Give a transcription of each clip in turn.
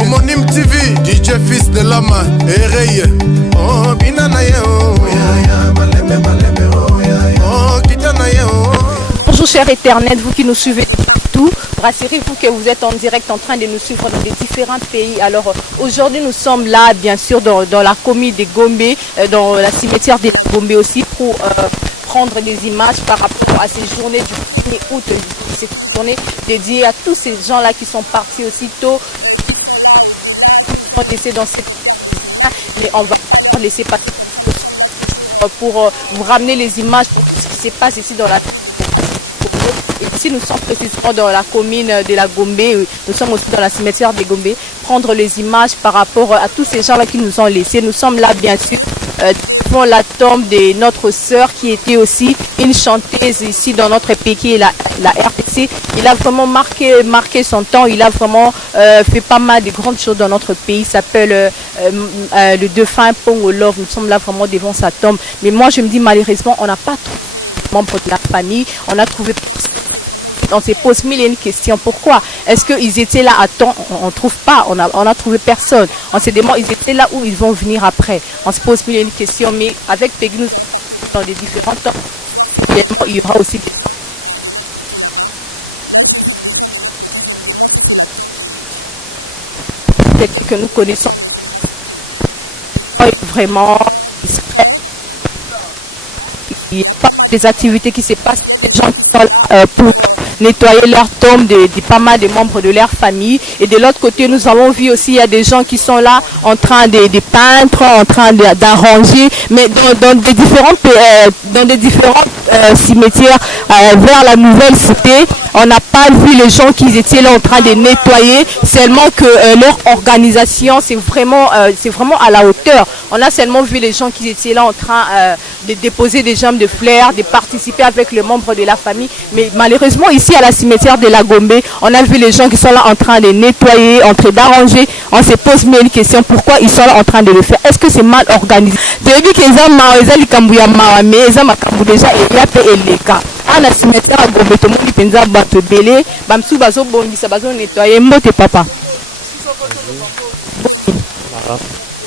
Homonyme TV, DJ Fils de Lama, Ereye. Oh, Binanaye, oh, oh, Kitanaye, oh. Bonjour chers Internet, vous qui nous suivez de partout. Rassurez-vous que vous êtes en direct en train de nous suivre dans des différents pays. Alors aujourd'hui nous sommes là bien sûr dans la commune de Gombe, dans la cimetière de la Gombe aussi pour prendre des images par rapport à ces journées du 1er août. C'est une journée dédiée à tous ces gens-là qui sont partis aussitôt, qui sont là au-delà, qui nous ont laissés dans cette terre des humains. Mais on ne va pas leur laisser passer comme ça. Nous sommes là toujours pour vous ramener les images pour tout ce qui se passe ici dans la ville démocratique du Congo. Et ici nous sommes précisément dans la commune de la Gombe. Nous sommes aussi dans la cimetière de Gombe. Prendre les images par rapport à tous ces gens-là qui nous ont laissés. Nous sommes là bien sûr devant la tombe de notre sœur qui était aussi une chanteuse ici dans notre pays qui est la RDC. Il a vraiment marqué son temps, il a vraiment fait pas mal de grandes choses dans notre pays. Il s'appelle le défunt Pongo Love. Nous sommes là vraiment devant sa tombe. Mais moi je me dis malheureusement on n'a pas trouvé les membres de la famille, on n'a trouvé personne, c'est vraiment vite. On se pose mille et une questions. Pourquoi? Est-ce qu'ils étaient là à temps? On ne trouve pas, on a trouvé personne. On se demande ils étaient là où ils vont venir après. On se pose mille et une questions, mais avec Peggy nous allons parcourir dans des différents temps, voir si réellement il y aura aussi des gens de l'autre côté là-bas. Là j'ai vu des gens de l'autre côté, je me demande si c'est la tombe de quelqu'un que nous connaissons, mais je me rassure que le nom est vraiment discret. Il y a pas mal des activités qui se passent. Il y a des gens qui sont là pour nettoyer leur tombe de pas mal de membres de leur famille. Et de l'autre côté, nous avons vu aussi, il y a des gens qui sont là en train de peindre, en train d'arranger. Mais dans des différents cimetières vers la nouvelle cité, on n'a pas vu les gens qui étaient là en train de nettoyer. Seulement que leur organisation, c'est vraiment à la hauteur. On a seulement vu les gens qui étaient là en train de déposer des jambes de fleurs, de participer avec les membres de la famille. Mais malheureusement, ici à la cimetière de la Gombe, on a vu les gens qui sont là en train de nettoyer, en train d'arranger. On se pose mille questions, pourquoi ils sont là en train de le faire? Est-ce que c'est mal organisé? Depuis qu'ils ont déjà et ya pe eleka. À la cimetière à Gombe, tout le monde pense à battre belé, bamsou bazo bongisa bazo nettoyer mbote papa. Boni.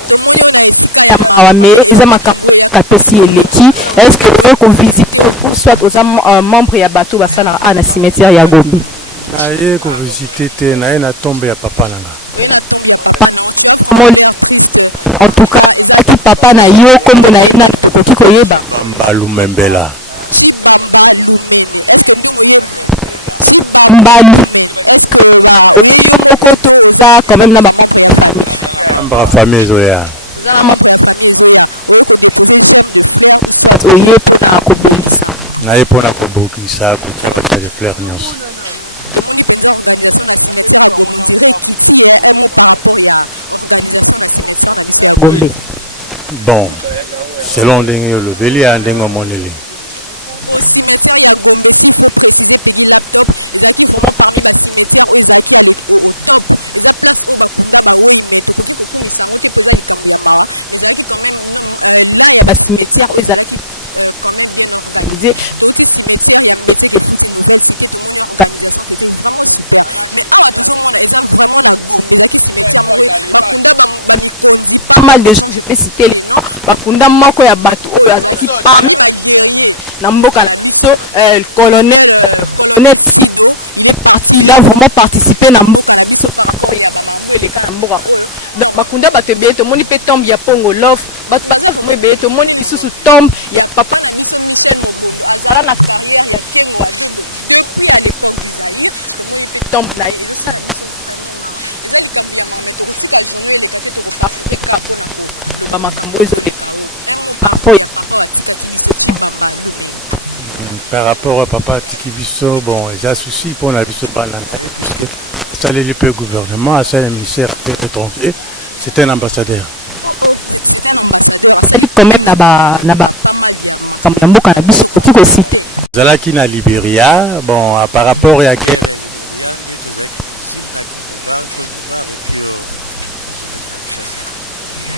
Tout le monde a esika ya mawame, eza makambo ya kapesi eleki. Est-ce que vous pouvez visiter ou soit aux membres ya bateau basala à la cimetière ya Gombe? Aïe, que visiter na tombe ya papa nana. Oui, na tombe ya papa na. Tu as vraiment l'air triste. En tout cas, ezaki papa na yo kombo na ena tokoki koyeba. Bamba Lumembela. Chibamba Lumene. Est-ce que ndongo yeba? Chibamba Lumene. Est-ce que oyeyo mokoto oza quand même na ba membre ya famille? Membre famille zoya. Vous avez un membre de la famille Zoya. Vous avez déposé germe de fleurs ou soit vous avez pour na kobongisa. Na pour na kobongisa pour des fleurs nyos. Tout le monde pense à l'organisation de la cimetière à Gombe. On dirait qu'il y a un mot par rapport à l'organisation de la cimetière à Gombe. Bon, selon le Béli à Moneli. Au cimetière ya Gombe, s'il faut préciser Peggy laptop, ils ont vraiment parmi les cimetières où ils ont au top. Ils ont place au bakunda ba oui mais to koki kokumi sango te poser likambu ya mawa, mais ils ont quand même là il y a des cimetières où ils ont quand même bien organisé. Tout le cimetière, il y a un métier qui fout une nouvelle cité, tout le monde organisation qui était vraiment super. Mais à tout le monde, ils ont vraiment la Gombe. Les acquis cimetière, Bakunda Bamikondi, pas mal de gens, je peux citer les noms. Bakunda Moko ya Batu, parmi les guerriers, Namboka Nabiso, colonel Sido, il est parti, il a vraiment participé à Namboka Nabiso par rapport à Bamambo et les cas Namboka Oyo. Donc Bakunda Batebe, tout le monde peut tomber, il y a Pongo Love, Batbaza vraiment tout le monde est sous tombe, il y a Papa Nabiso Michel Mobondo, Azala na carrière, il y a Kengo Adondo, depuis à l'époque du Zaïre, tout le monde peut tomber là, et ça Nabiso vraiment marrant. Et ça les cambiaments, mais tu retires la journée, les catés, tu repars pour pour Nako, le Bamakambo, les Kao. Un mot par rapport à Papa Watika qui dit Chibamba Lumene. Par rapport à Papa Tikibiso, bon, il y a souci pour Nabiso Palangaï, puisque ça le gouvernement, ça le ministère Affaires étrangères, c'est un ambassadeur. C'est un ambassadeur, ça lui quand même n'a pas mal de Makambo Canabiso qui est cité. Zala qui na Libéria, bon, par rapport à la guerre à Libéria, les deux exils na Côte d'Ivoire et puis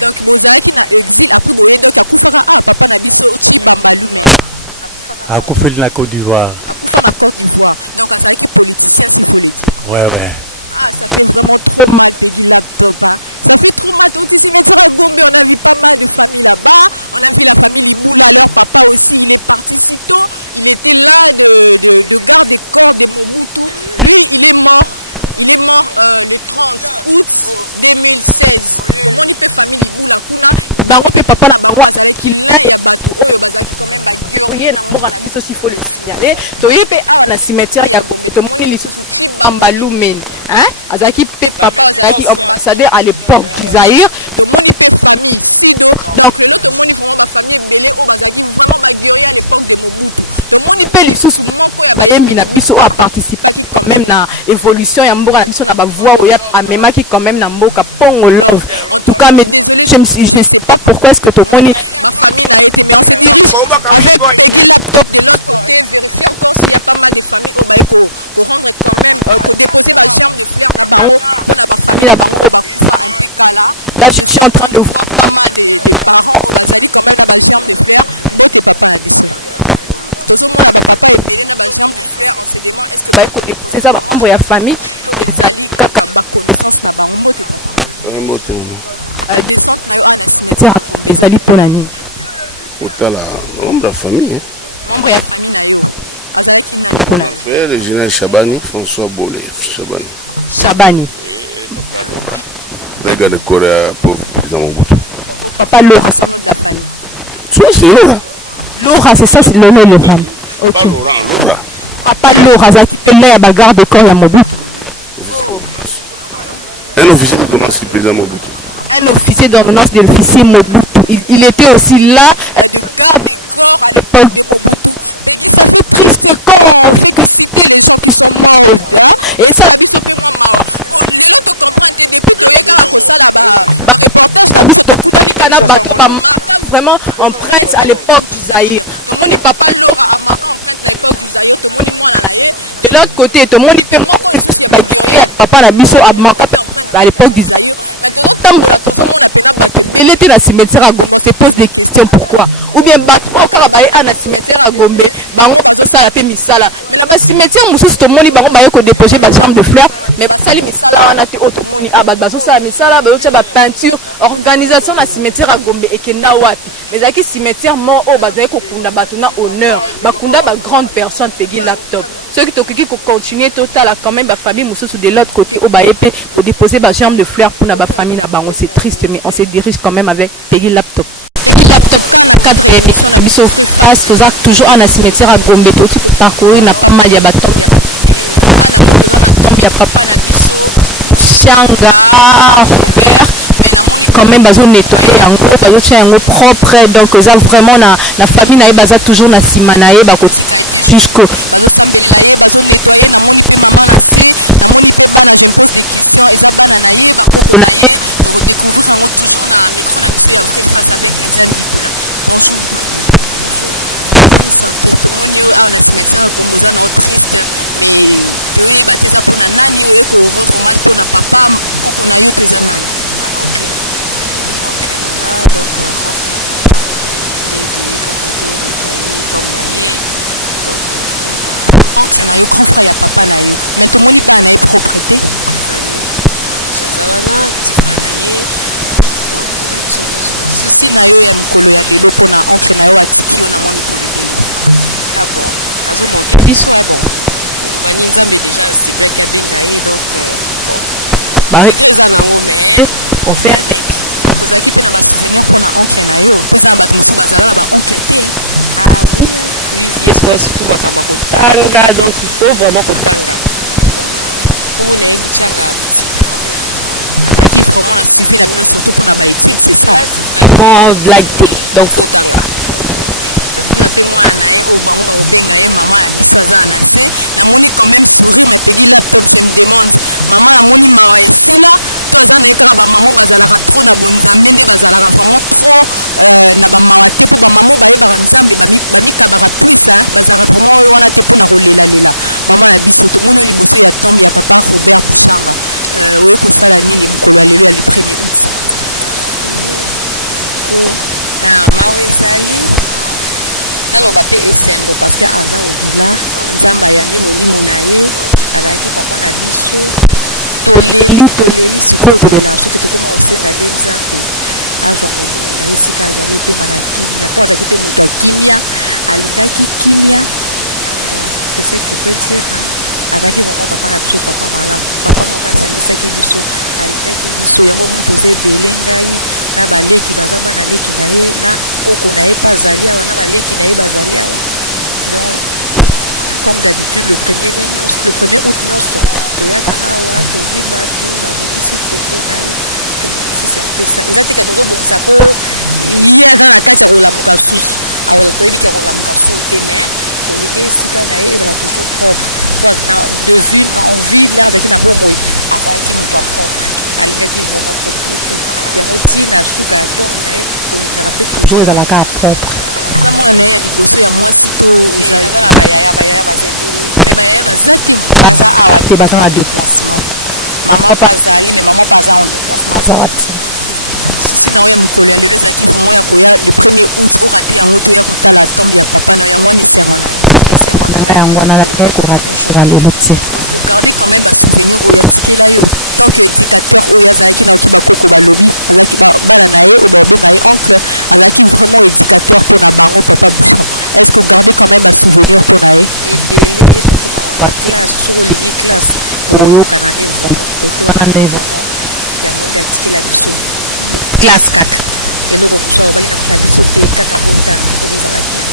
donc Bozala qui na exil après boye donc Akoufara Papa Nabiso Chibamba Lumene. akufeli na Côte d'Ivoire. Akufa na Côte d'Ivoire. Donc ça qui politicien s'il faut le dire. Ouais. Ah, ça fait vraiment trop mal, Peggy Laptop. Hein. Ça fait trop mal. Au cimetière à Gombe, on a vu pas mal de familles là-bas. On a vu la famille Liboula, leur papa aussi. Il est parti si tôt. Il était là de garde des corps de Mobutu. Lui, il est mort. Il est mort le 30 août 2016. Comment on peut famille Liboula kuna bango pe papa na bango azale ki l'un ya batu oyo bazaki quand même ba guerrier na mboka na biso s'il faut le signaler. To yepe awa na cimetière ya Gombe to moni lisusu Chibamba Lumeni. Hein? Azaki pe papa azaki ambassadeur à l'époque du Zaïre. To moni pe famille Sido. Donc le lot moni vraiment ba famille belé o bazaki vraiment ba guerrier à l'époque de Mobutu. To moni pe lisusu moko ya bayembi na biso a participé qui quand même na évolution ya mboka na biso na ba voix oya amema qui quand même na mboka Pongo Love. En tout cas mais désolé je sais pas pourquoi est-ce que tout le monde ma famille n'a été mais on se dirige avec Peggy Laptop de l'autre côté vérifier encore s'il y a pas mal de familles au bail qu'on rendre quand même qu'on déposer ma germe de fleurs na bango pour na ba famille la bango au bakufa un peu kala là je suis en train de voir pas mal de parents au bazali quand même na ba germe de fleurs bote papa na biso tout le monde a papa et belé na ba germe de fleurs on se demande est-ce que bail qu'on déposer ça ba membre ya famille to bezali kaka ba connaissance na bango bote papa bote descente na yo à na cimetière à Gombe ezali pona nini otala membre ya famille membre ya famille na yo azalaki nani pona yo le général Chabani François Bolé Chabani le gars de Corée pauvre président Mobutu papa Laura son nom de la famille soit c'est Laura c'est ça c'est le nom de la femme ok Laura papa Laura azalaki pe là ya bagarre de corps ya Mobutu un officier de commence le président Mobutu un officier d'ordonnance de l'officier Mobutu. Il était aussi là de garde des corps à l'époque de Mobutu. Peggy, ça fait triste quand on fait que citer les gens qui sont morts. Hein? Et ça, la biso pe moi mawa. Les autres comprennent depuis que tu ça là bas reportage la biso to kutani kana bato ba marqué vraiment empreinte à l'époque du Zaïre. Tout le monde papa Laura a marqué empreinte à l'époque du Zaïre. Tout le monde moi na yé. De l'autre côté, tout le monde peut moko les soucis ba guerrier papa la biso a marqué empreinte à l'époque du Zaïre. Maintenant tambola tout le monde a peine bato belé te la cimetière à Gombe se pose des questions pourquoi ou bien bato okara ba na cimetière à Gombe bango bazo sala pe misala mais na ba cimetière mususu to moni bango ba yo ko déposer ba chambre de fleurs mais ba sali misala wana te auto moni bazo sala misala ba yo tia ba peinture organisation na cimetière à Gombe et kenda wapi mais aki cimetière mort o ba ko kunda bato na honneur ba kunda ba grande personne Peggy Laptop ceux qui t'occupent pour continuer tout là quand même ba famille mususu de l'autre côté o ba épée pour déposer ba chambre de fleurs pour na ba famille na bango c'est triste mais on se dirige quand même avec Peggy Laptop. Peggy Laptop quand on a 4 émissions on a biso offrir face toujours à la cimetière à Gombe tout tu peux parcourir n'a pas mal il y a ba tombe il y a ba na moto dans la tombe il y a papa na biso Changa Robert mais na moni quand même bazo nettoyer yango bazo tia yango propre donc ça vraiment na famille na baza toujours na sima na ye ba kotika été jusqu'au bazo sambelela ye bazo nettoyer na moni pe maman na se na moni pe bana je me pose des questions eza bana na ye ba koko na ye de redécouvrir yango toujours na micro na biso ya vrai face avec Lidiane Liboula. Bonjour maman. Bonjour santé to moni o a na cimetière Gomboza na triste mais to ye ba teza pona nani o ko rendre hommage pona papa koko na yo teza nani. Donc oncle na yo grand frère ya papa na yo mais to moni ba na ye propreté Chazawana tifana ye souci na yo ya mkolo ya lelo pona oncle na yo atiki yo na moni kolo boni ah bon azo manquer biso bon bani nzambe déjà c'est vrai qu'il benga ye donc bon ba regret za nango mais on fait avec kozaki pe na ba souvenir pona oncle na yo pesa na bato mosusu bazala na ba oncle te ah oui oui yes was bakamba kotanga donc faut vraiment kotanga pour na ebuchanga azaki vraiment na suivi na bino surtout pona ba étude c'est ça c'est vraiment blague donc faut tanga na pe mwana na ye o bango ba obenga ye maman ya biso aza na se namoni quand même sourire mais Peggy Laptop je me demande maman namoni mawa esila to aza na ye kaka bamama bazalaka trop na bonzambe nde bazalaka vraiment trop na bamawa te mpo bamama bayebaka nzambe bamikabaka plus bazalaka vraiment oyo wana te mpona kolelalela mama na biso tomoni oyo liboso ya tombe ya papa Robert Bouchanga oye kosala nini mokolo ya lelo ya le 1er août mawa ezali naloba mpe esengo parce que aza odula nzambe ayambi molimo na ye azalaki papa na biso toleli sikoyo tolela so te tokoma kosenga nde nzambe azwa molimo na ye esika azali epema na kimia mpo azalaki mpe moto ya kimia alingaki kimia c'est ce que tu peux dire azalaki vraiment papa na biso papa malamu papa moko asangisaki biso alingaki biso yango moto oza ebele ngai na baleki baza bana leki na ye na koko na ye mpe azali awa na baleki na ye bazali awa donc comme d'habitude le 1er août nyonso toyaka awa tozwi bato babongisi topo na ye tobongisi c'est un peu ça eza teka tozobongisa mpo ye aza na kati ya kolamuka susu awa toyebiki ya kolamuka susu te mais tolingi esika na ye ezala toujours propre en vue l'air azalaki na bomoi azalaki moto ya propre alingaki vraiment propriété yango ntina suka ya ntongo na ye olingaka mpe toujours ezalaka ya propre oza mwana na ye ya liboso ya mwasi to ozali na bayaya baza ebele me bayaya baza te baza awa te baza na déplacement mama mpe azali mais mama mpe aza en déplacement aza wapi susi na oyo ya mokolo ya lelo ezalaki vraimen ya koya le 1er août orate yango to ya kotala tombe ya papa na yo yango wana esengo na ye esengo na ngai yango wana nalingai korate jour ya lelo te ogarde quand même basouvenir oyo atikela yo tant que éducateur oyo azalaki naoki bakoko balobi azalaki bana na ye oyo babenga ye oncle azalaki vraiment éducateur mpona bango papa Bouchon est ce que ogarde quand même basouvenir mpona ye ebele baclasse soki olingi classe boyokana nde vraiment kote wana nde vraiment yango nde atikela biso classe kaka eloko mosu alobaki na biso te kaka botanga mpo bozala bien.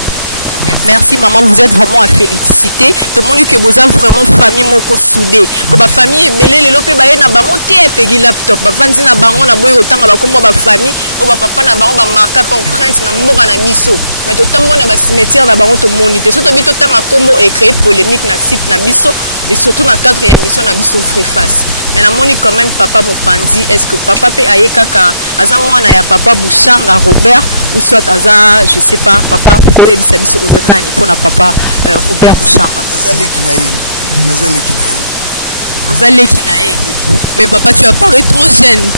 Merci maman, vous êtes vraiment à féliciter. Tout le monde que vous avez vraiment famille moko soudée. Pour ma famille belé le lopé baé na bango té pegi laptop. Ba vanzi na bango na boy autant ba kombo ba famille, o ba papa na bango ba marka empreinte na mboka na biso. Mais to tambo na ba cimetière na bango to monité. Surtout bito tanga kombo et créer polémique na site na biso et surtout na cadre émission na biso vraie face. Mais na moni quand même papa Mopanzi, est-ce que papa pe aye kaka aza mwana ya papa Bouchanga Robert ou soit aza je sais pas papa ko ebisa biso ozotani pona papa Robert Bouchanga nazaleki na ye mais papa tu apparais trop jeune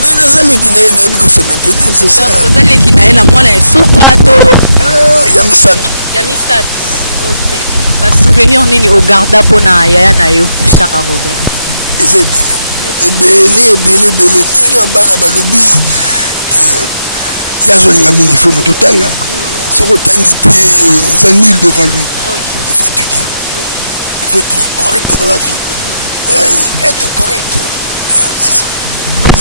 mais nazaleki na ye nayebi koso maintenir c'est ça ozaleki na ye na mwana esuka to ya misato ok basouvenir nini ogarda mpona yaya na yo Bouchanga Robert eza ebele ndenge bana balobi ya azolinga mingi fo moto otanga soki otangi te oza nul devant lui il faut étudier il faut être correct dans la vie être correct c'est ça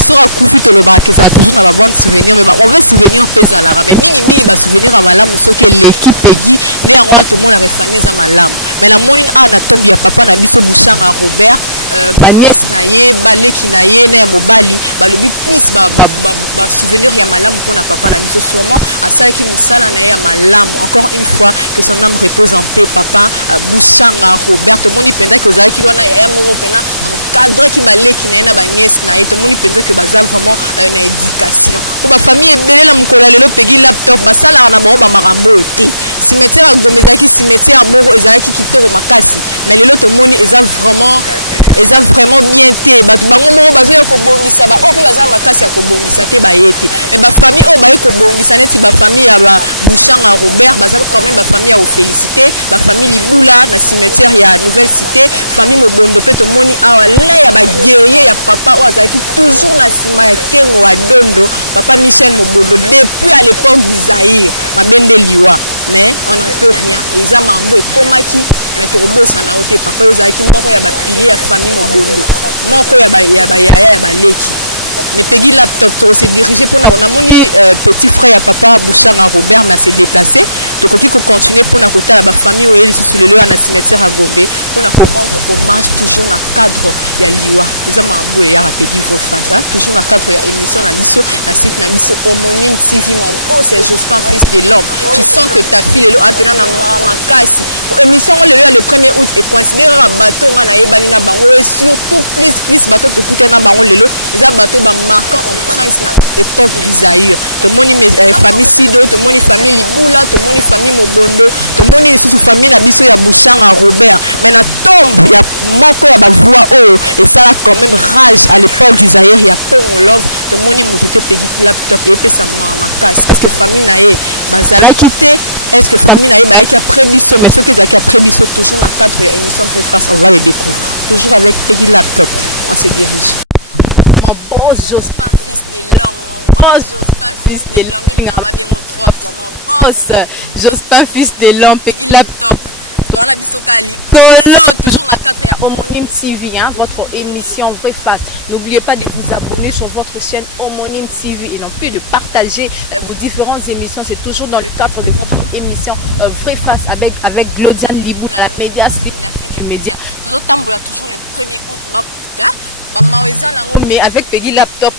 soki akufi tolobaka ezala toujours na babonne souvenir mais bamauvais souvenir mpe ezalaka mais mingimingi basouvenir ya malamu soki eleki pegi nde yango wana tomonaka efamille eza malamu mais namoni awa na tombi ya papa na biso Bouchanga Robert baniese na ye baleki na ye na ya mobali balobi plus basouvenir ya malamu mpona papa na biso sûrement asalaki mosala na ye ya malamu encore une fois que son âme repose en paix papa Bouchanga Robert tomoni mpenzaki ozalaki wana yaya moko mpena encadreki baleki na ye na baniese na ye tomoni mpenza que baza vraiment na éducation po bafamille ebele na mokolo ya lelo pegi laptop basalaka na bango bamakambo oyo te cimetière ya Gombe ezalaki cimetière moko ezalaki kitoko makasi mais lelo tomoni eza vraiment bien te bato bango moko bazoya kobongisa baoyo mpe baza makasi ya kobongisa te baye te mais bafamille oyo baye kobongisa neti bafamille ya Bouchanga Robert baza quand même bafamille ya ofélicité bafamille libula na cimetière ya nouvelle cité famille mobondo mpe tomoni awa la ya baguerrier ya papa oyo azalaki toujours na nsima ya kengo wa dondo papa Michel Mobondo depuis à l'époque du Zaïre mabende liwa mais on n'en peut rien eza mambo ekomaki mais tokobosana o te papa ozalaki moko ya bapilier ya famille mobondo moko ya bayaya ya baleki mais pegi laptop se diriger pour namoni petit frère ya papa Bouchanga Robert mais s'est déplacé tokoki continuer pour na kotala ba famille oyo lisusu lelo na cimetière à Gombe pour na rendre hommage toujours na cadre ya liwa eza mambo ya pegi vos face toujours na cadre ya émission na biso na site na biso homonyme TV mon c'est Justin fils de l'homme tu sens que ta fille lelo apena na makasi émission lelo le 1er août et considéré bateau na yebani na bango et surtout plus bateau to kuta na bango lelo eza bateau marquant empreinte na époque du Zaïre tomoni famille Sido tomoni famille Libula tomoni famille Mobondo tomoni lisusu famille na biso ya Bouchanga Robert mais na tombe ya moko ya bavoix oyo esala quand même rage à l'époque du Zaïre ya Pongo Love tomoni moto te pegi laptop epesa makasi parce que famille na ye bazalaki te est-ce que famille na ye bayaki après biso mais soki ezalaki après biso toujours na cadre ya émission Vrai Face on va le découvrir toujours avec Peggy Laptop on se dirige mon boss Jospin fils de l'homme boss Jospin fils de l'homme il n'y a pas bien trois fois mon boss Jospin fils de l'homme Peggy Laptop toi on a biso kalikolo toujours na cadre ya Homonyme TV hein, votre émission Vrai Face n'oubliez pas de vous abonner sur votre chaîne Homonyme TV et non plus de partager vos différentes émissions c'est toujours dans le cadre de votre émission Vrai Face avec Glodiane Liboul à la média slim la fille du média toujours tambola toujours le 1er août mais avec Peggy Laptop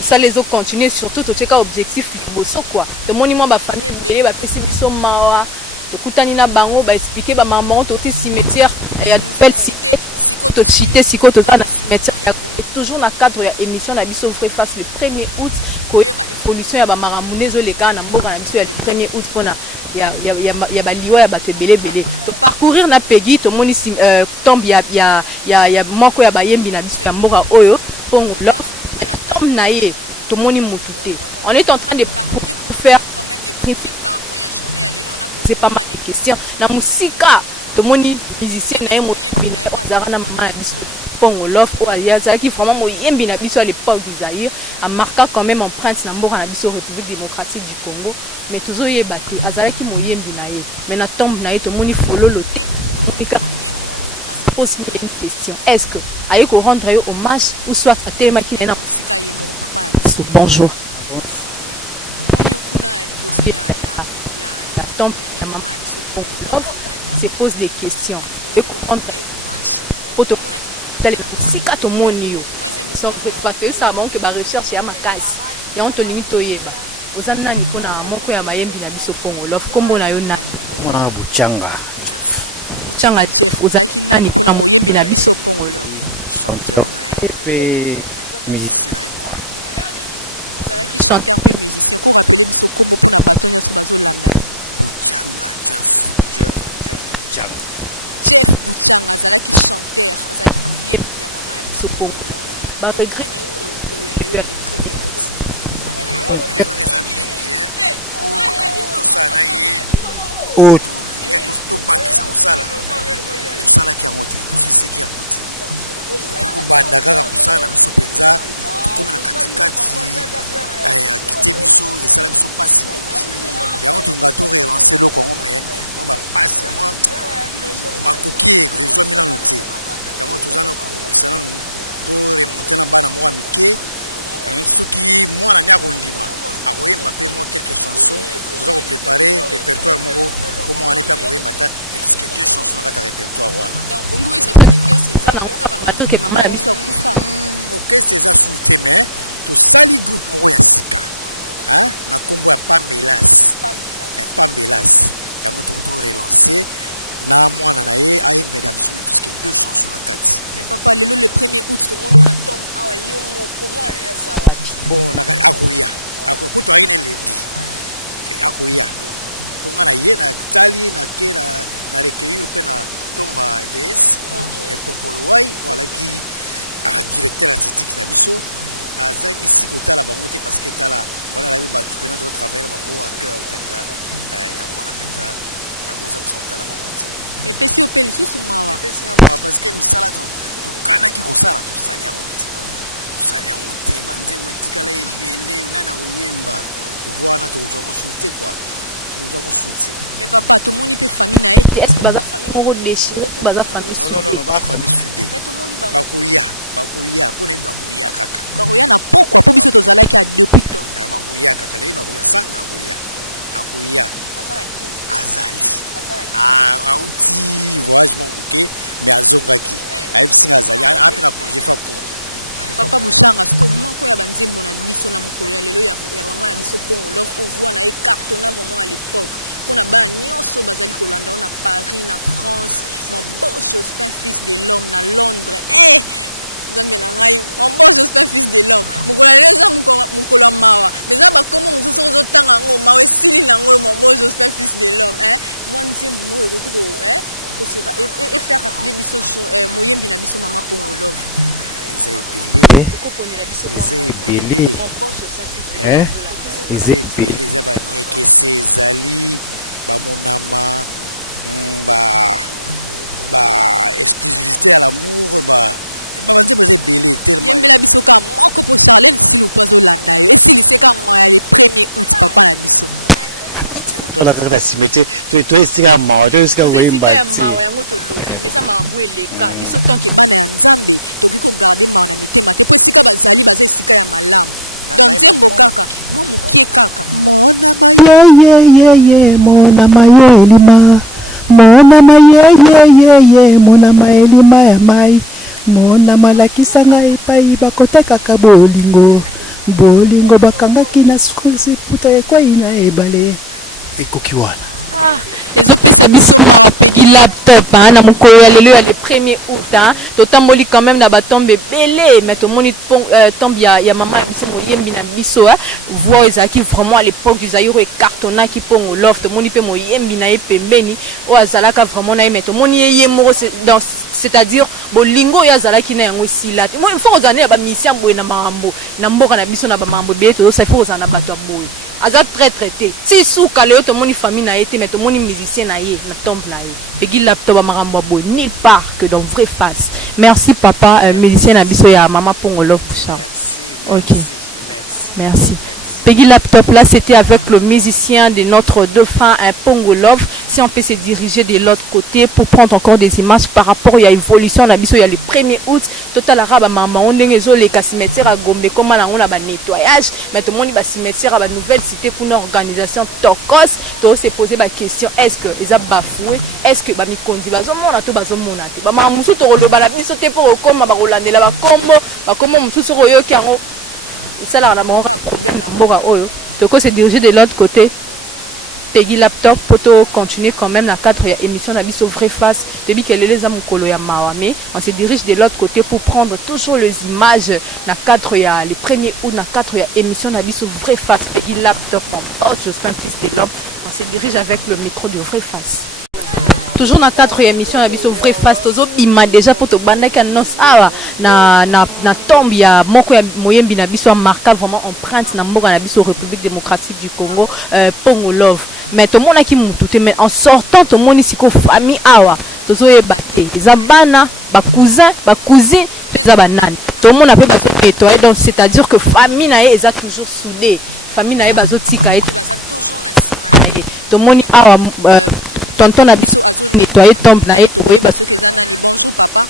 ça les autres continuer surtout tu checker objectif liboso quoi le monument ba famille belé ba pesi biso mawa to kutani na bango ba expliquer ba maman to cimetière ya nouvelle cité sikoto cité sikoto na cimetière ya Gombe toujours na cadre ya émission na biso Vrai Face le 1er août koyeba évolution ya ba maramunezo le kana na mboka na biso ya le 1er août pona ya ba liwa ya bato belé to parcourir na Peggy to moni tombe ya moko ya bayembi na biso ya mboka oyo Pongo Love mais na tombe na ye to moni mututé on est en train de parcourir pour faire quand même des briefings par rapport à la journée à l'élo on a posé pas mal de questions na musika to moni musicien na ye moyembi na ye azara na mama na biso Pongo Love ou aliaza qui vraiment moyembi na biso à l'époque du Zaïre a marqué quand même empreinte na mboka na biso République démocratique du Congo mais toujours yeba te azara qui moyembi na ye mais na tombe na ye to moni fololo te to moni ka pose-moi une question. Est-ce que aïe qu'on rendre hommage ou soit à tel qui n'est pas musika et mon papa bonjour. On y a la tombe de la maman à Pongo Love se pose des questions. Et qu'on rendre hommage pour te montrer telle la musika to moni yo. Pose une question parce que ça manque ba recherche ya makasi. Ya on te limite yeba. Ozana ni pona moko ya bayembi na biso Pongo Love kombo na yo nani? Mwana Bouchanga. Bouchanga Jeff, vous avez qui nani pour la moyenne na biso Pongo Love. Chanteur et musicien. Vous avez qui chanteur et musicien. Qu'on rappelle biso combo pour la bâtonne sur bazo landa. Bouchanga Jeff. Bouchanga. Jeff Bouchanga, vous avez qui chanteur, vous avez qui moyenne ya maman ya biso Pongo Love. Ba regret na yo le tobakisa kosala tosalaki yango te tosiseki yango te kobanda kaka kosala na biso mpenza tokomi na katikati ya kite biso esala biso mpasi mingi yango tolinga to relance eloko yango me mwa bapasi mwa makoki ezwami nanu te yango toza na kobongisa nanu to remonte na bana moko ya mike soki mwana ni akondima akoyemba mpe mwa quelques chansons toza kopréparer répertoire moko po mwana mpe akoyemba ata puisque 2 chansons na kati ya répertoire wana orchestre eza sous te mais tosali groupe moko ya sika na nkombo ya Pambelas yango tokoto relance na mwana na ye ayembela biso puisque 2 chansons na kati. Mais papa lelo le 1er août to mona na tombe awa yo moko mwana ya zawapi bon na akoya po toyaki ne lendi akoya tonga na ye na tali na ke na recueillir mpe na tomba des epopolowai walaki directeur artistique na biso azangisi kotala bango te parce que tala wana nayebi bato mpena tozotravaille na bango a cœur mpenza yango wana mpenza nakoza biso kotala bango te mais pesi ope lisusu mawa epesinga mawa parce que misala tokanaki kosala tosali yango te banzembo etikala ebele nani akoyemba wana tokozwa kosuti kwa mais papa tout le monde peut famille na été est-ce que baza famille moko déchiré tout baza famille non ba famille soudée mais tout le monde bakoya pona bakoya kaka bakoya na pourquoi pour biso tozala ki a depuis temps bakoya kaka lai bakoya sanga akoya azali auti voyage moke mais azongaki ayebisinga azali ape na projet fa ko Papa Bouchanga, ce que moi quand il y a banzembo na biso na mukolo ya lelo ya maman na biso Pongo Love ouvoi na cartonna vraiment à l'époque. Pour na ba nyonso bazali kolanda na Paris, na France, mon beau Jospin fils de l'homme na Londres. nzambe na ngai mon bon Jospin fils de l'homme mokola leza mokolo mawa mais ça ba comme mosusu ozotanga ngo mawa esili nango mon bon Jospin fils de l'homme moi nzembo moyo ko et faire rappeler biso moyembi na biso mama Pongo Love eza ebele eza ebele eza baniekese ezali bamonama exclusivité à l'amour banzembo eza ebele tellement yembela biso ka moko po Charlène silu pazolanda yo esilise ka moya le 1er août papa na biso toi la simete toi esika mawa toi esika ya mawa yango tolobi mais ça makambo eleka biso tanke bana ya nzambe tokoki kogarde mawa na mitema te po esika bazali baza esika ya malamu donc nzembo kaka mwa mokie kaka mona mayeyeyeye mona mayo elima mona mayeyeyeye mona maelima ya mai mona malakisa ngai epai bakotekaka bolingo bakangaki na sukulisi puta ekwai na ebale ekoki wana ezopesa biso mawa pegi laptop na mokolo ya lelo ya le 1er août totamboli quand même na batombe ebele mais tomoni tombe ya mama ya miso moyembi na biso voix ezalaki vraiment à l'époque du Zaïre ecartonnaki Pongo Love tomoni mpe moyembi na ye pembeni oyo azalaka vraiment na ye mais tomoni ye moko c'est-à-dire bolingo oyo azalaki na yango sila il faut kozala na bamisien boye na makambo na mboka na biso na bamakambo ebele tozosala il faut kozala na bato ya boye aza très traité ti suka leo tomoni famille na ye te mais tomoni musicien na ye na tombe na ye egi laptop bamakambo ya boye nulle part que dans vraie face merci papa musicien na biso ya mama Pongo Love merci. Peggy Laptop, là c'était avec le musicien de notre dauphin Pongo Love. Si on peut se diriger de l'autre côté pour prendre encore des images par rapport à l'évolution, il y a le 1er août, total arabe, maman, on est les cimetières à Gombe, comment on a un nettoyage, mais tout le monde va cimetière à la nouvelle cité pour une organisation Tokos, tout se poser la question, est-ce que les a bafoués, est-ce que Bami Kondi, on a tout bazomona, maman, moussou to rolo, bala piso te pour comme ma rolande la combo, comme moussou sur royo qui a ça là on a un problème na mboka oyo toko se diriger de l'autre côté Peggy Laptop pour continuer quand même la 4e émission na biso vraie face depuis qu'elle est les amukolo ya mawa mais on se dirige de l'autre côté pour prendre toujours les images na 4e le 1er août na 4e émission na biso vraie face Peggy Laptop mon boss Jospin fils de l'homme se dirige avec le micro de vraie face. Toujours na 4e émission na biso vraie face tozo bima déjà pour te bandaki annonce awa na tombe ya moko ya moyembi na biso marquant vraiment empreinte na mboka na biso République démocratique du Congo Pongo Love mais to mona ki mutu te mais en sortant to moni siko famille awa tozo ebate eza bana ba cousin ba cousine to eza banani to mona pe bazo nettoyer donc c'est-à-dire que famille na ye eza toujours soudée famille na ye bazo tika ete baza toujours na sima na ye to moni awa tonton na biso azo nettoyer tombe na ye to koyeba soki eza nani. Bonjour papa.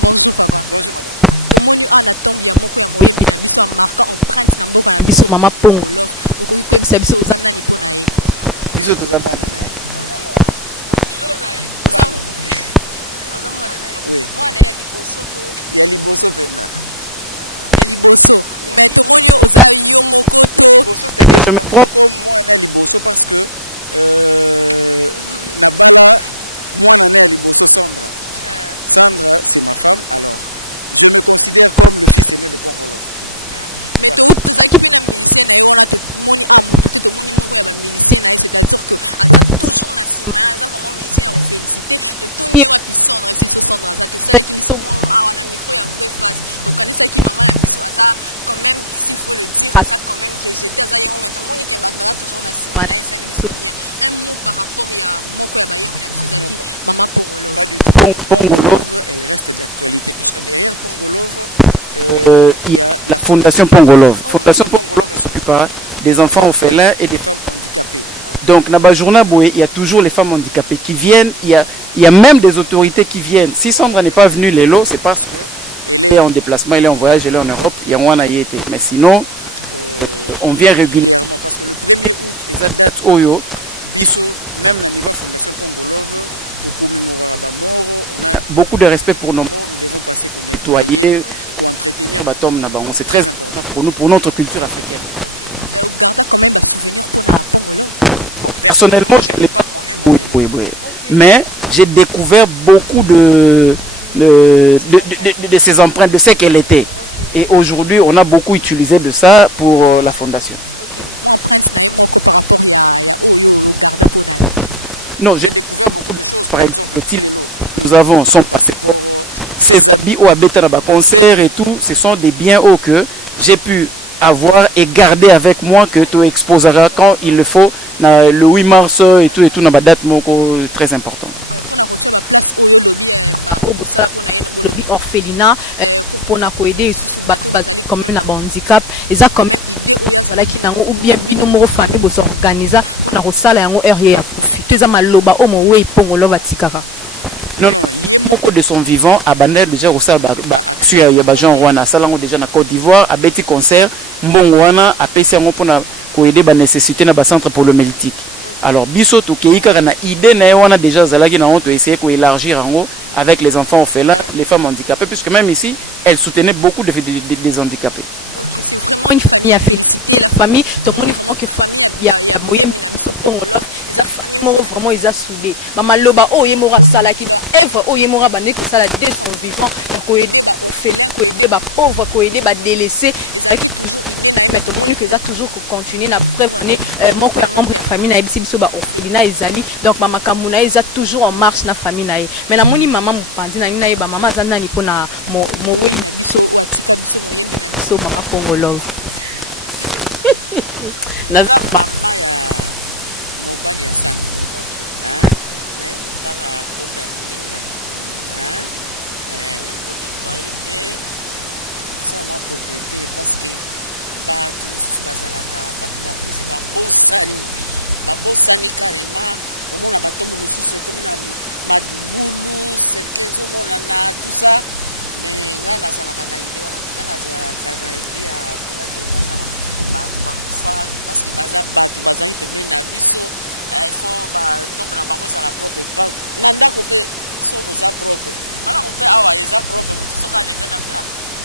Bonjour papa. Bonjour madame. Tomoni ana tombe ya moko ya moyembi na biso marquant empreinte na mboka na biso mama Pongo Love okoki koyebisa biso oza nani mpo na ye. Biso toza bana na ye. Oza mwana na ye. Oui. Mwana ya liboso to. Ya liboso pena. Ya liboso. Mais tomoni oza yo moko to. Liboso c'est-à-dire je me prends comme moi na liboso parce que Nabala, moi n'en ai à Liboso Sandra. Sandra, c'est ma femme, alors je me considère comme le fils aîné de Pongo Love. Mais tu as qui un musicien, on a tout le monde tout le monde musicien, c'est-à-dire que toujours na sima, vraiment musicien à féliciter, de tout nier à puissance, c'est ce Sandra, c'est ça qui me sont moi na micro ya vraie face. Donc quand ça qui maman la mission ça quand même s'il faut le dire, ça quand même rejeté ça y est mais tout le monde qui va toujours na sima, ça lui sont bien. Un mot par rapport à moko ya bayembi na mission qui maman Pongo Love. Pas du tout. Pongo Love, elle reste d'actualité puisque derrière Pongo Love il y a la fondation Pongo Love. Fondation Pongo Love s'occupera des enfants orphelins et des femmes handicapées. Donc, Naba Journa Boé, il y a toujours les femmes handicapées qui viennent. Il y a même des autorités qui viennent. Si Sandra n'est pas venue les lots, c'est parce qu'elle est en déplacement, elle est en voyage, elle est en Europe. Il y a moins à y être. Mais sinon, on vient régulièrement parce que le 1er août, et ça date Oyo, Bisso, même la Niva Fondation Pongo Love, pour commémorer la mort, on a beaucoup de respect pour nos morts. Nous devons passer pour nettoyer, pour entretenir la tombe. C'est très important pour nous, pour notre culture africaine. Garda quand même un souvenir pour la Pongo Love. Bon, personnellement, je ne l'ai pas connu, mais j'ai découvert beaucoup de ses empreintes, de ce qu'elle était. Et aujourd'hui, on a beaucoup utilisé de ça pour la fondation. Moi, empreinte, par rapport à Oyo, Garda Ponaï. Non, j'ai découvert beaucoup de choses. Par exemple, Tilelo, nous avons son passeport, ses habits au concert et tout. Ce sont des biens que j'ai pu avoir et garder avec moi que tu exposeras quand il le faut, le 8 mars et tout, dans ma date très importante. Pour la place Oyo lobby au Boussala pour na lobby orphelinat pour na aider sous bateau bazali quand même na handicap et ça quand même idée Oya zala ki nango ou bien binomo famille bo s'organiser pour na rosala yango RIA ya profiter za maloba o mo we pongo loba tikaka. Non, il y a beaucoup de son vivant à Bandel déjà au sein action il y a gens wana salango déjà na Côte d'Ivoire à petit concert mbongo wana a pesi yango pour na aider ba nécessité na ba centre pour le médiatique. Alors biso to keika na idée na wana déjà zalaki na honte essayer ko élargir en avec les enfants orphelins, les femmes handicapées puisque même ici elle soutenait beaucoup des handicapés. OK, c'est vraiment une famille à féliciter, la famille, tout le monde vraiment que famille il y a moyen mina biso pongolof, les famille moro vraiment ils a soudé. Mama loba o yemora sala ki ba œuvre o yemora bande ko sala dès son vivant, ya ko aider ba orphelin, ko aider ba pauvre, ko aider ba délaissé, ils a qui toujours idée na mais tout le monde que ça toujours continuer na prévenir moko ya membre ya famille na biso ba orphelinat ezali. Donc mama kamuna ils a toujours en marche na famille na. Mais la moni mama mupandi na nina ba mama zana ni pona mo we na biso o atika biso moyembi na biso mama Congo Love. Naza mama ya mobali ya sana. Hein? Na yebala koda mwinga. Hein? Pour nettoyer ça moi propriété parce que bato mosusu bazalaka bato bakusi babosani carrément omona batombe mosusu ekomi na mabulu seke ezomonana tout ça mais nga nazalaka na idée wana nga nazalaka na idée ya kobakelomasa bato bakufa parce que baza bato bazalaki pembeni na biso il faut batombe na bango ezala propre na ndako mpe so boza propre malako mpe awa eza propre motu soki alekana mpe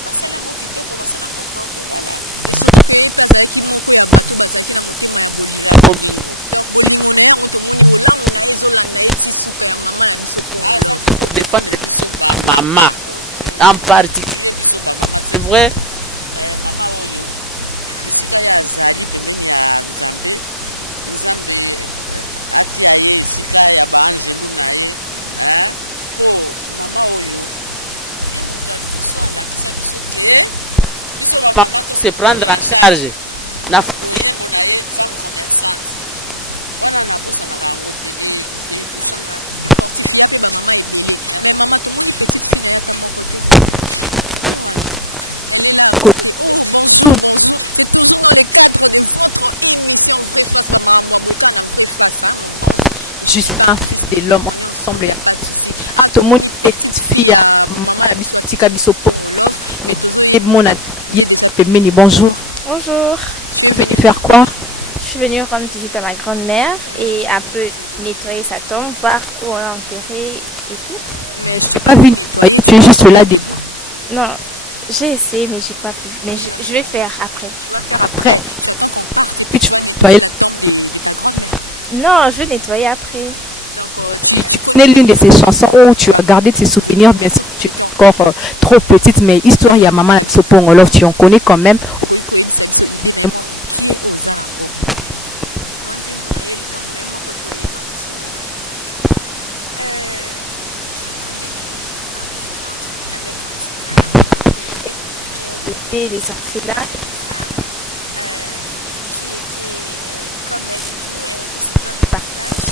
basala yango kitoko basala yango propre voilà. Et surtout que ye mpe azalaki moko ya bato bazalaki na motema ya bolingo. Donc bolingo na ye yango tomoni olamu na ye ezolanda ye ti suka ya mama na biso aza pour défendre biso bamama en particulier biso bamama c'est vrai mama oyo bisika ye azali pembeni ya nzambe atia ye esika ya baangelu na ye mpo mama oyo liboso alakisa biso ke biso bamama to se prendre en charge na loyembo na ye femme commerçante wana nabosanaka yango te etushanga fortifia mpe bamama ebele mais mama tomoni petite fille na ye ata moko te elle est là à côté. Oh bonjour c'est toujours dans le cadre de votre émission Vraie Face bamama mwaboka na Vraie Face mon boss. Juste pas un fils de l'homme, on est ensemble, il n'y a pas de souci. Ah, ton moni petite fille, maman la biso atika biso pongo love, mais tozo yé mon a déjà pemeni. Bonjour. Bonjour. Tu es venu faire quoi? Je suis venue rendre visite à ma grand-mère et un peu nettoyer sa tombe, voir où on l'a enterré et tout. Mais je t'ai pas vu nettoyer, tu es juste là debout. Non, j'ai essayé mais j'ai pas pu. Mais je vais faire après. Tu vas faire après. Tu attends qu'on parte et puis tu vas nettoyer la tombe de ta grand-mère. Non, je vais nettoyer après. Donc tu connais l'une de ces chansons où tu as gardé tes souvenirs, bien sûr que tu étais encore trop petite, mais histoire il y a maman la biso pongolof, tu en connais quand même. Idée na moi qui est aux alentours. Et les orphelins, qui étaient comme elle et tout, elle a fait ses dons de partage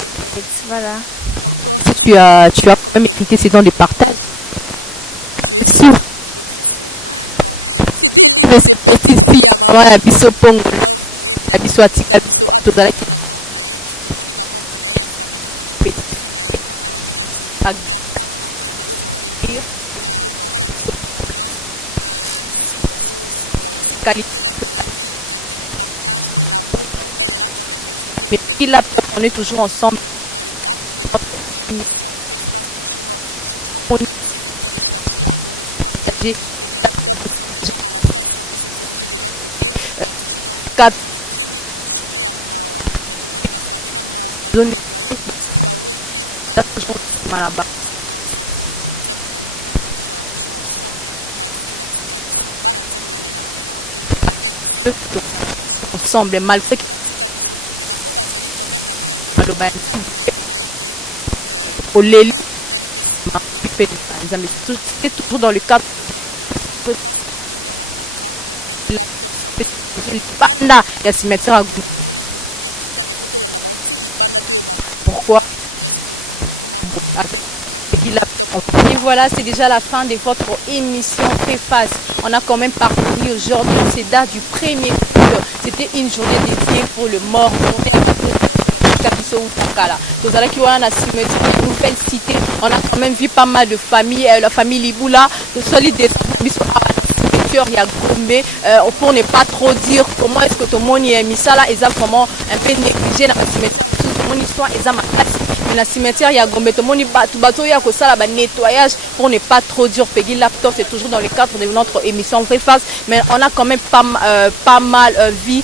et d'aide, voilà. Donc toi aussi tu as quand même hérité ces dons de partage. Tu es sûre? Je suis très sûre. C'était l'une de ces petites filles à maman la biso pongolof, oui, la biso atika biso a tozala qui n'attend nae, tout le monde va membre nae ya famille, tout le monde petite fille nae, a le bin a biso a garda mon ko ya ba souvenir, ya maman la biso pongolof. C'est quand même ces qualités-là que la vie, les qualités de partage, de l'amour, elle est là quand même hérité. Mais Peggy Laptop, on est toujours ensemble dans le cadre de notre émission Fait Face, toujours sur Homonyme TV, télécharger, abonner, partager. Peggy Laptop, nous sommes déjà à la fin, si on peut se diriger de l'autre côté, toujours dans le cadre de premier coup de journée à Mawa. Mais tout le monde est ma famille, ma zone nettoyée, ma tiki, ma ouéité, ma toujours la c'est comme ça que nous sommes à l'île. toujours ensemble malgré que batika biso bana nzambe banelaka avec Dieu tozala toujours ensemble malgré que batika biso et ba o bazali quand même na maloba ya nzambe bayebaka ete oleli tali pe sima ebi pe nzambe c'était toujours dans le cadre de votre émission préface d'honneur la camera Peggy Laptop si on peut se diriger libanda ya cimetière à Gombe komoni kokote ta mes photos landa banti libanda toyeba pourquoi est-ce que comment avec Peggy Laptop. Et voilà, c'est déjà la fin de votre émission Préface. On a quand même parcouru aujourd'hui cette date du 1er août. C'était une journée dédiée pour le mort. Journée à Batonion sur la petite Abisso Outakala. Nous allons qui voir dans la cimetière, la nouvelle cité. On a quand même vu pas mal de familles. La famille Liboula, le solide descente Nabisso à la cimetière, il y a Gombe. Pour ne pas trop dire comment est-ce que tout le monde y a mis ça là, ils ont vraiment un peu négligé dans la cimetière. Tout le monde histoire, ils ont ma casse. Mais la cimetière, il y a Gombe, tout le monde bateau, il y a ça là, nettoyage pour ne pas trop dur. Peggy Laptop, c'est toujours dans le cadre de notre émission Préface, mais on a quand même pas mal vu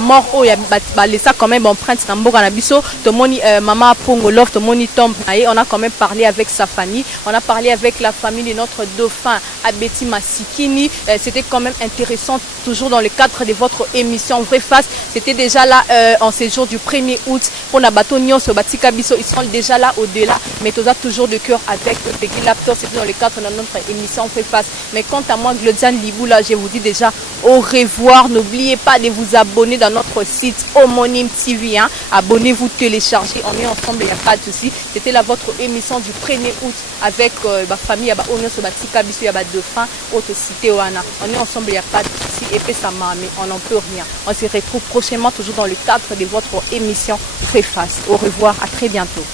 mort où il y a laissé quand même empreinte dans Mboga Nabiso. Tout le monde maman Pongolov, tout le monde tombe. On a quand même parlé avec sa famille, on a parlé avec la famille de notre dauphin Abeti Masikini. C'était quand même intéressant, toujours dans le cadre de votre émission Préface. C'était déjà là en séjour du 1er août pour Nabato Nyon sur Batika Biso. Ils sont déjà là au-delà, mais tout ça toujours de cœur avec Peggy Laptop. C'est dans le cadre de notre émission Préface. Mais quant à moi, Glodiane Liboula, je vous dis déjà au revoir. N'oubliez pas de vous abonner dans notre site homonyme TV. Hein. Abonnez-vous, téléchargez. On est ensemble, il n'y a pas de souci. C'était là votre émission du 1er août avec ma famille. Il y a Ono Sobatika Biso, il y a Dauphin, Haute Cité Oana. On est ensemble, il n'y a pas de souci. Et puis ça m'a mis, on n'en peut rien. On se retrouve prochainement, toujours dans le cadre de votre émission Préface. Au revoir, à très bientôt.